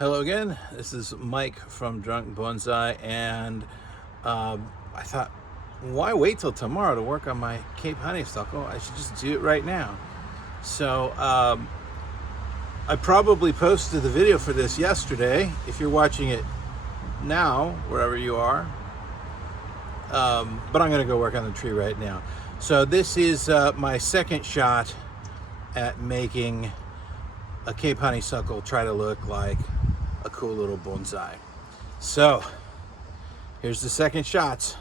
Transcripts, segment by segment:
Hello again, this is Mike from Drunk Bonsai, and I thought, why wait till tomorrow to work on my Cape Honeysuckle? I should just do it right now. So I probably posted the video for this yesterday, if you're watching it now, wherever you are, but I'm going to go work on the tree right now. So this is my second shot at making a Cape Honeysuckle try to look like a cool little bonsai. So here's the second shots.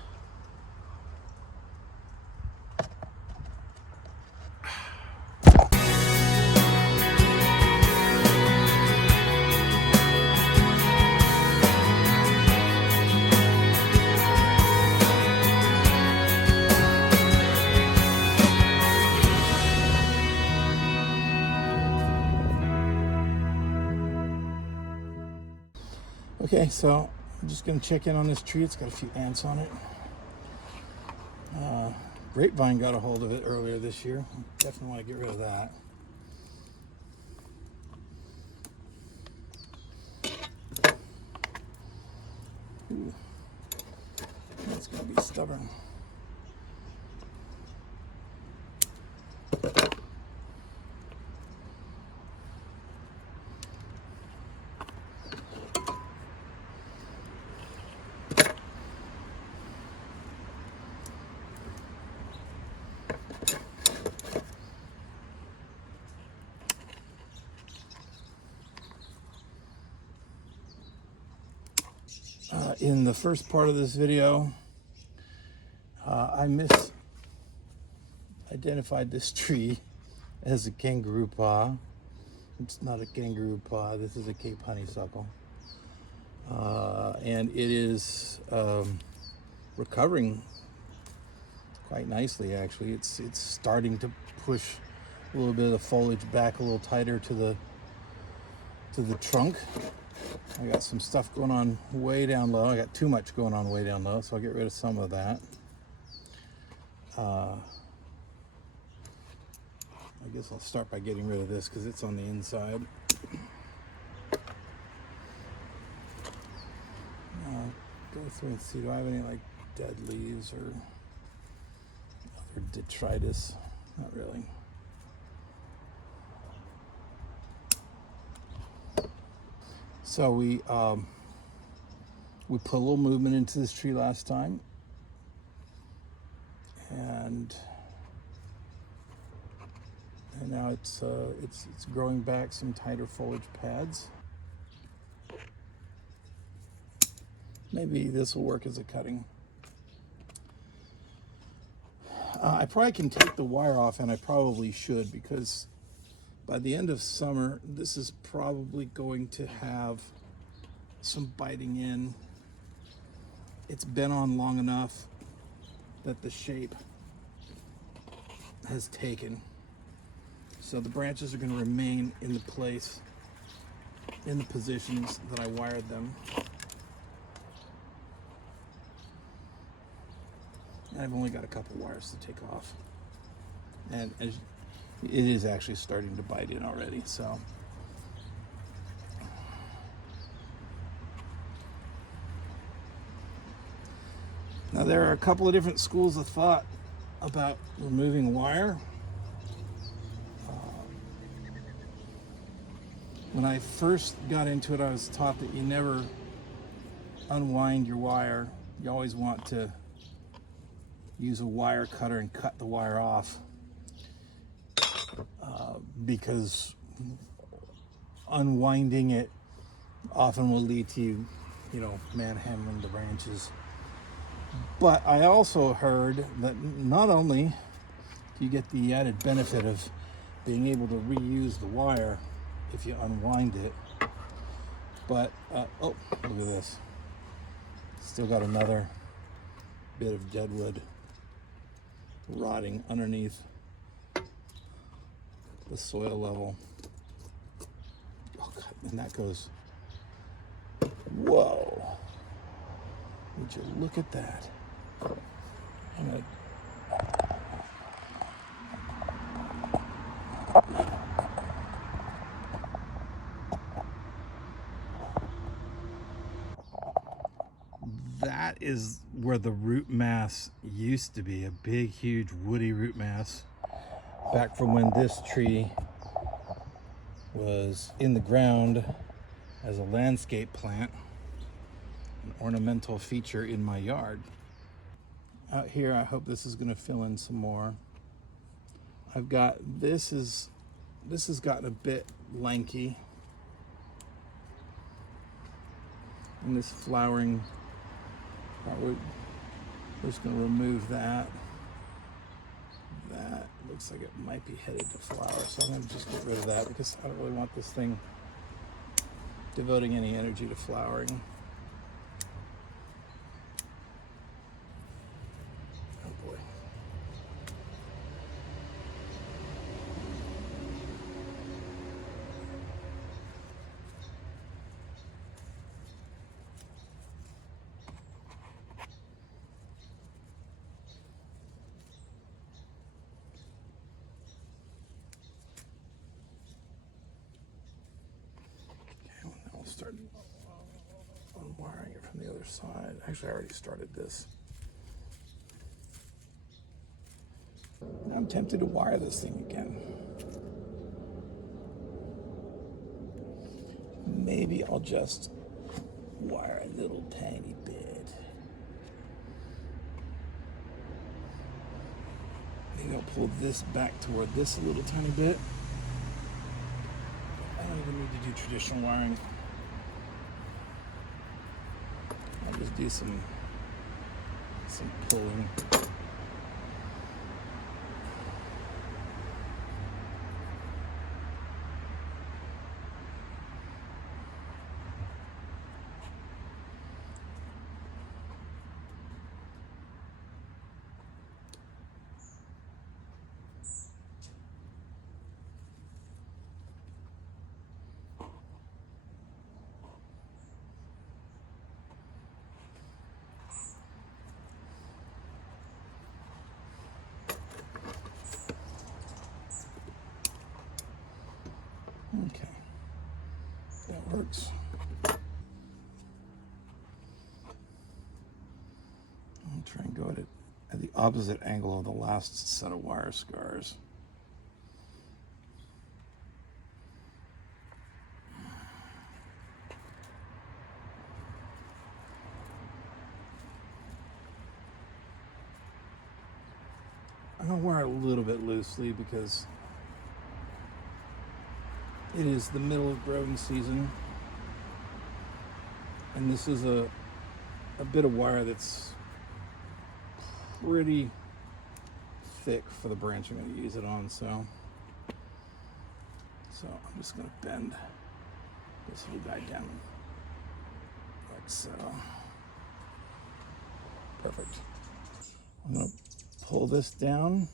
Okay, so I'm just going to check in on this tree. It's got a few ants on it. Grapevine got a hold of it earlier this year. Definitely want to get rid of that. Ooh, that's going to be stubborn. In the first part of this video, I misidentified this tree as a kangaroo paw. It's not a kangaroo paw, this is a Cape Honeysuckle. And it is recovering quite nicely, actually. It's starting to push a little bit of the foliage back a little tighter to the trunk. I got some stuff going on way down low. I got too much going on way down low, so I'll get rid of some of that. I guess I'll start by getting rid of this because it's on the inside. Go through and see, do I have any like dead leaves or other detritus? Not really. So we put a little movement into this tree last time, and now it's growing back some tighter foliage pads. Maybe this will work as a cutting. I probably can take the wire off, and I probably should, because by the end of summer, this is probably going to have some biting in. It's been on long enough that the shape has taken. So the branches are going to remain in the place, in the positions that I wired them. And I've only got a couple wires to take off. And it is actually starting to bite in already, so. Now there are a couple of different schools of thought about removing wire. When I first got into it, I was taught that you never unwind your wire. You always want to use a wire cutter and cut the wire off. Because unwinding it often will lead to, manhandling the branches. But I also heard that not only do you get the added benefit of being able to reuse the wire if you unwind it, but, oh, look at this. Still got another bit of deadwood rotting underneath the soil level. Oh God, and that goes, whoa. Would you look at that? that is where the root mass used to be, a big, huge, woody root mass. Back from when this tree was in the ground as a landscape plant, an ornamental feature in my yard. Out here, I hope this is going to fill in some more. I've got, this has gotten a bit lanky. And this flowering, we're just going to remove that. That looks like it might be headed to flower, so I'm going to just get rid of that because I don't really want this thing devoting any energy to flowering. Oh boy. I'll start unwiring it from the other side. Actually, I already started this. Now I'm tempted to wire this thing again. Maybe I'll just wire a little tiny bit. Maybe I'll pull this back toward this a little tiny bit. I don't even need to do traditional wiring. I'll just do some pulling. Okay, that works. I'll try and go at the opposite angle of the last set of wire scars. I'm gonna wire a little bit loosely because it is the middle of growing season, and this is a bit of wire that's pretty thick for the branch I'm going to use it on. So I'm just going to bend this little guy down like so. Perfect. I'm going to pull this down.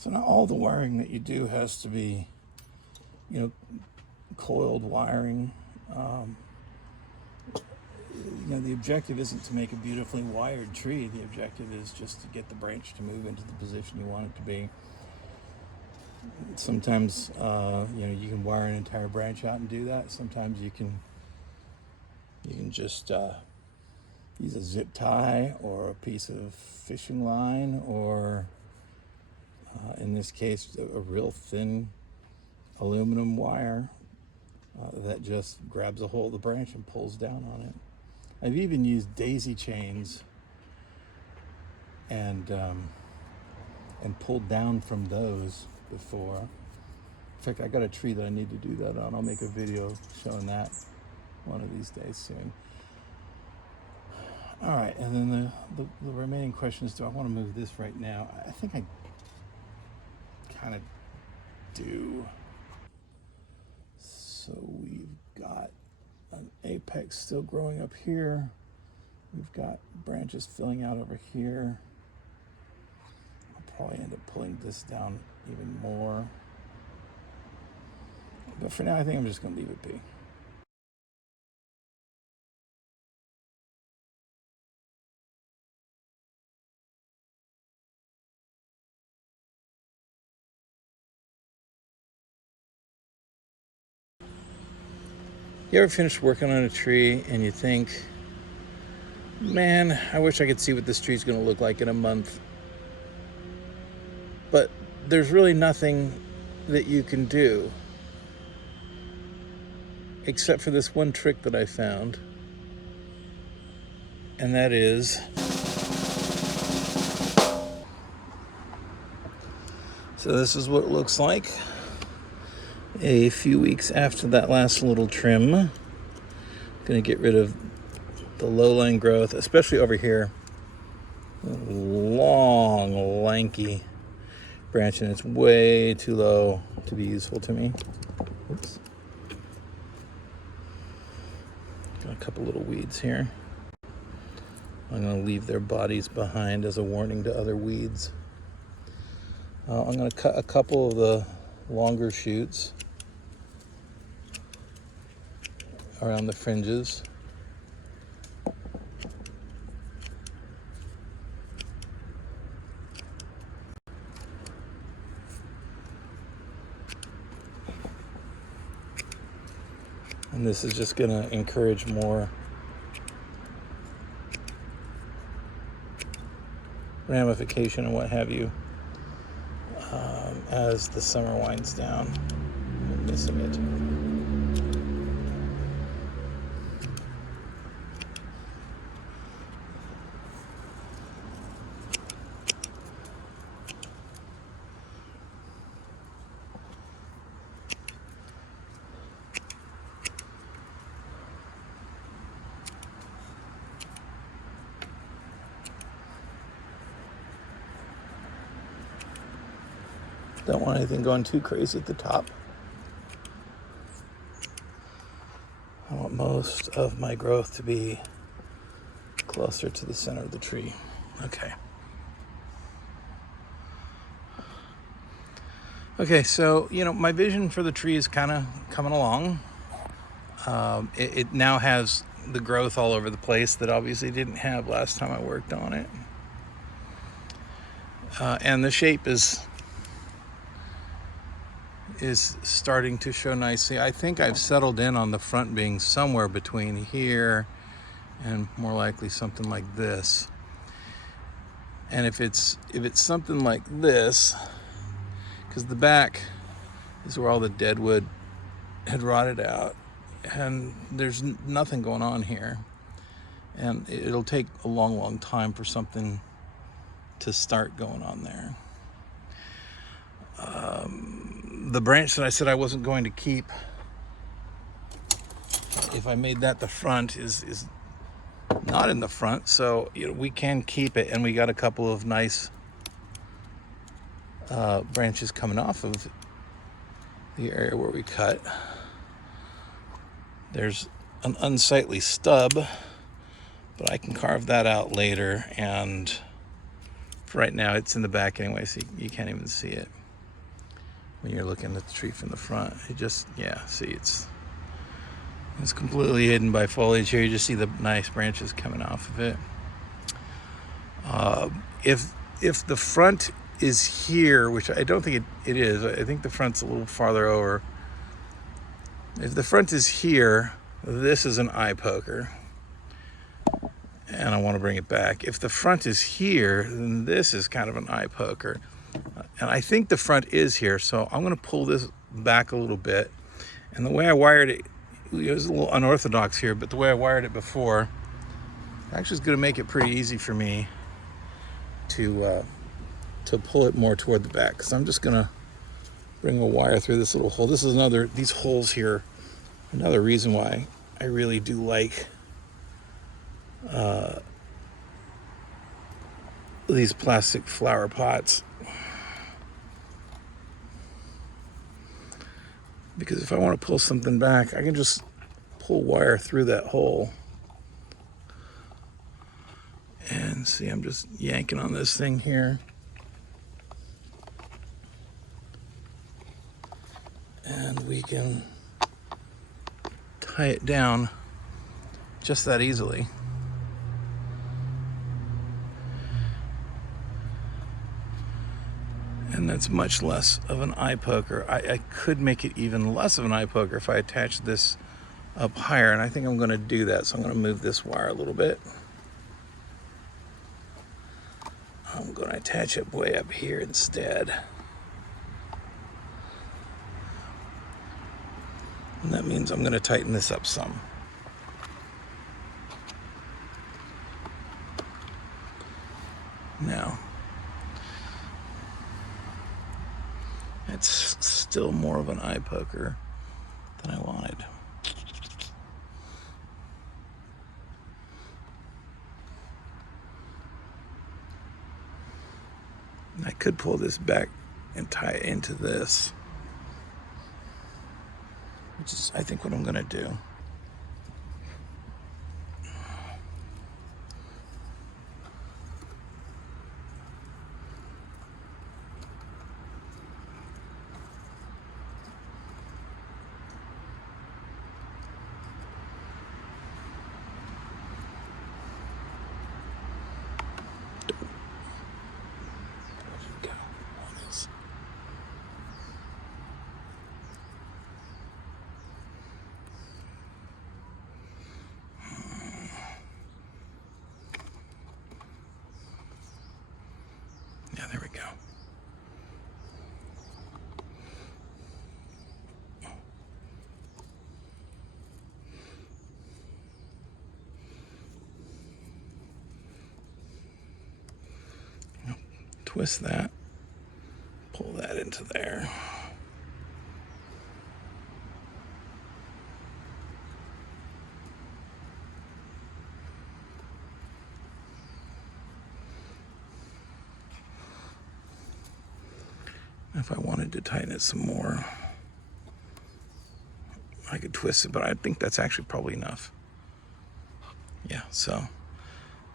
So now all the wiring that you do has to be, coiled wiring. The objective isn't to make a beautifully wired tree. The objective is just to get the branch to move into the position you want it to be. Sometimes, you can wire an entire branch out and do that. Sometimes you can just use a zip tie or a piece of fishing line, or in this case, a real thin aluminum wire that just grabs a hold of the branch and pulls down on it. I've even used daisy chains and pulled down from those before. In fact, I got a tree that I need to do that on. I'll make a video showing that one of these days soon. All right, and then the remaining question is, do I want to move this right now? I think I kind of do. So we've got an apex still growing up here. We've got branches filling out over here. I'll probably end up pulling this down even more. But for now, I think I'm just going to leave it be. You ever finish working on a tree and you think, man, I wish I could see what this tree's going to look like in a month. But there's really nothing that you can do except for this one trick that I found. And that is, so this is what it looks like a few weeks after that last little trim. Gonna get rid of the low-lying growth, especially over here. Long, lanky branch, and it's way too low to be useful to me. Oops. Got a couple little weeds here. I'm gonna leave their bodies behind as a warning to other weeds. I'm gonna cut a couple of the longer shoots around the fringes. And this is just going to encourage more ramification and what have you as the summer winds down. I'm missing it. Don't want anything going too crazy at the top. I want most of my growth to be closer to the center of the tree. Okay. Okay, so, my vision for the tree is kind of coming along. It now has the growth all over the place that obviously didn't have last time I worked on it. And the shape is starting to show nicely. I think I've settled in on the front being somewhere between here and more likely something like this. And if it's something like this, because the back is where all the deadwood had rotted out, and there's nothing going on here, and it'll take a long time for something to start going on there. The branch that I said I wasn't going to keep, if I made that the front, is not in the front, so we can keep it, and we got a couple of nice branches coming off of the area where we cut. There's an unsightly stub, but I can carve that out later, and for right now it's in the back anyway, so you can't even see it when you're looking at the tree from the front. It just, see, it's completely hidden by foliage here. You just see the nice branches coming off of it. If the front is here, which I don't think it is, I think the front's a little farther over. If the front is here, this is an eye poker, and I want to bring it back. If the front is here, then this is kind of an eye poker. And I think the front is here, so I'm going to pull this back a little bit. And the way I wired it was a little unorthodox here, but the way I wired it before actually is going to make it pretty easy for me to pull it more toward the back, because I'm just going to bring a wire through this little hole. This is these holes here, another reason why I really do like these plastic flower pots. Because if I want to pull something back, I can just pull wire through that hole. And see, I'm just yanking on this thing here. And we can tie it down just that easily. And that's much less of an eye poker. I could make it even less of an eye poker if I attach this up higher, and I think I'm going to do that. So I'm going to move this wire a little bit. I'm going to attach it way up here instead. And that means I'm going to tighten this up some. Now, it's still more of an eye poker than I wanted. I could pull this back and tie it into this, which is, I think, what I'm going to do. Yeah, there we go. Twist that, pull that into there. If I wanted to tighten it some more, I could twist it, but I think that's actually probably enough. Yeah, so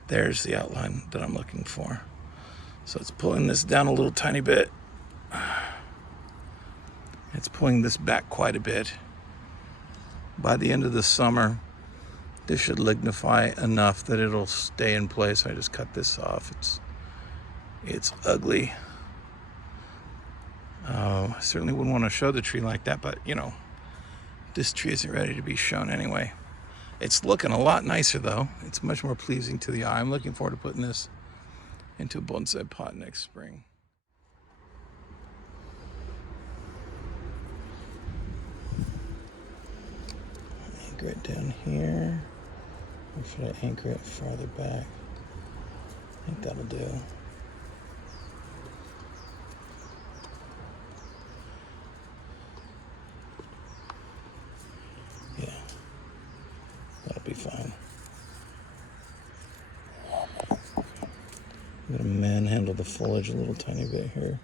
there's the outline that I'm looking for. So it's pulling this down a little tiny bit. It's pulling this back quite a bit. By the end of the summer, this should lignify enough that it'll stay in place. I just cut this off. It's ugly. I certainly wouldn't want to show the tree like that, but you know, this tree isn't ready to be shown anyway. It's looking a lot nicer though. It's much more pleasing to the eye. I'm looking forward to putting this into a bonsai pot next spring. Anchor it down here, or should I anchor it farther back? I think that'll do. Yeah, that'll be fine. I'm gonna manhandle the foliage a little tiny bit here.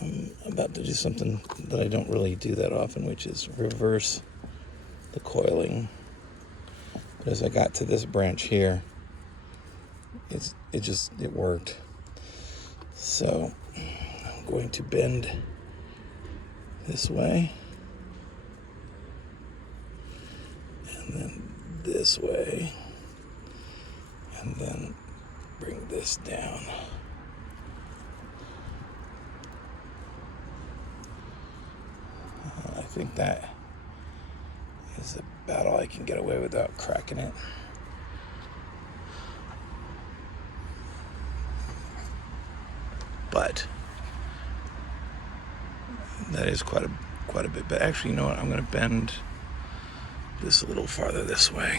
I'm about to do something that I don't really do that often, which is reverse the coiling. But as I got to this branch here, it worked. So I'm going to bend this way, and then this way, and then bring this down. I think that is about all I can get away without cracking it. But that is quite a bit. But actually, you know what? I'm going to bend this a little farther this way.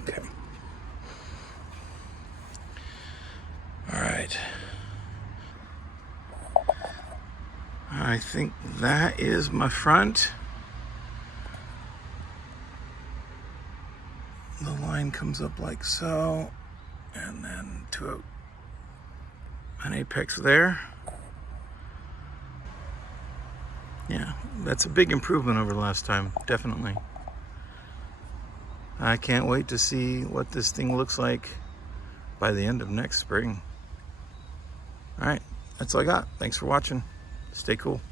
Okay. All I think that is my front. The line comes up like so, and then to an apex there. Yeah, that's a big improvement over last time, definitely. I can't wait to see what this thing looks like by the end of next spring. All right, that's all I got. Thanks for watching. Stay cool.